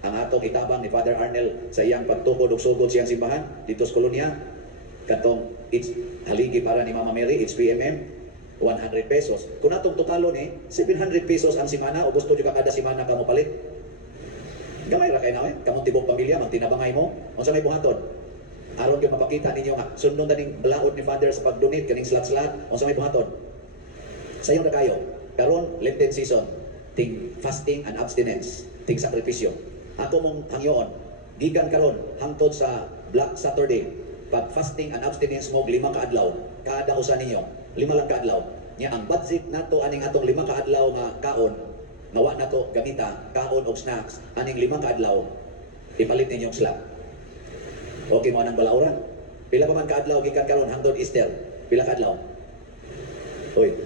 ang atong itabang ni Father Arnel sa iyang pagtukod ug sugod siyang simbahan dito sa kolonya katong it's haligi para ni Mama Mary HPMM 100 pesos. Kung atong totalo ni 700 pesos ang simana o gusto jud ka kada simana ka mo palit. Gamay ra kay na kamong tibok pamilya magtinabangay mo unsa may buhaton. Aron gyud mapakita ninyo nga sundon na ning balaod ni Father sa pag-donate kaning slat-slat unsa may buhaton. Sayo na kayo karon Lenten season ting fasting and abstinence ting sakripisyo. Ako mong hangyoon gikan karon hangtod sa Black Saturday pag fasting and abstinence mo 5 ka adlaw kada usa ninyo 5 lang ka adlaw nya ang budget nato aning atong 5 ka adlaw nga kaon nawa nato gamita kaon og snacks aning 5 ka adlaw ipalit ninyong slot. Okay mo nang balaura pila pa man ka adlaw gikan karon hangtod Easter pila ka adlaw oy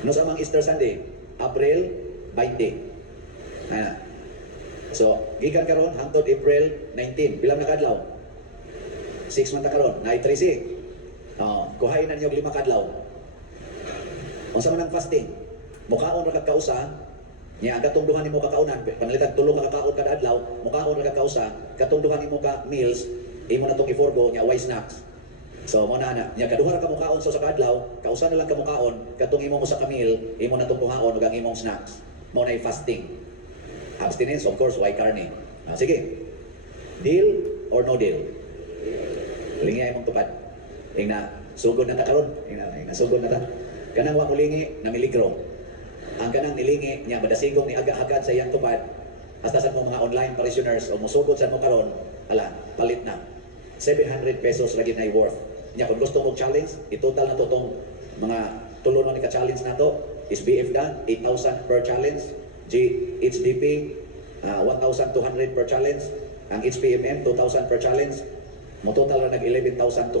no sa mang Easter Sunday April 20 ana. So, gikan karon hangtod April 19. Pila na kadlaw? 6 man ta karon, na 13. Kuhain na niyo 5 kadlaw. Unsa man ang fasting? Mukaon ra ka kausa, nya ang katong duha nimo kakaunan, panalitan tulo ka kakaon kada adlaw, mukaon ra ka kausa, katong duha nimo ka meals, imo na tong iforgo nya white snacks. So mo na nya kaduha ra ka mukaon sa kadlaw, kausa na lang ka mukaon, katong imo mo sa meal, imo na tong kuhaon ug ang imong snacks. Mo na fasting. Abstinence, of course, why carne? Sige. Deal or no deal? Lingi ay mong tupad. Ing na, sugod na ta karon. Ing na, sugod na ta. Kanang wa mulingi, na miligro. Ang kanang nilingi, niya, madasigong ni aga-agad sa iyang tupad. Hasta sa mga online parishioners, o musugod sa mo karon, ala, palit na. 700 pesos lagi na worth. Niya, kung gusto mong challenge, itotal na to tong mga tulungan ni ka-challenge na to. SBF na, 8,000 per challenge. HDP 1,200 per challenge, ang HPMM 2,000 per challenge, mo total na nag 11,200.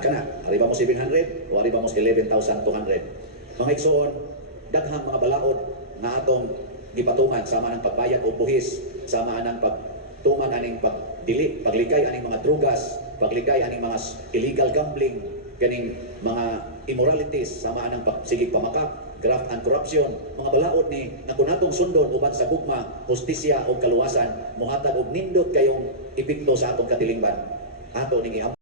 Kana, ariba mo 700 o ariba mo 11,200. Mga igsoon, daghang mga balaod na atong gipatungan sama ng pagbayad o buhis, sama ng pagtuman aning pagdili, pagligay aning mga drugas, pagligay aning mga illegal gambling, kaning mga immoralities, sama ng pagsigig pamakap, graft and corruption, mga balaod ni na kunatong sundon uban sa gugma, hustisya o kaluwasan, muhatag og nindot kayong epekto sa atong katilingban. Ato ning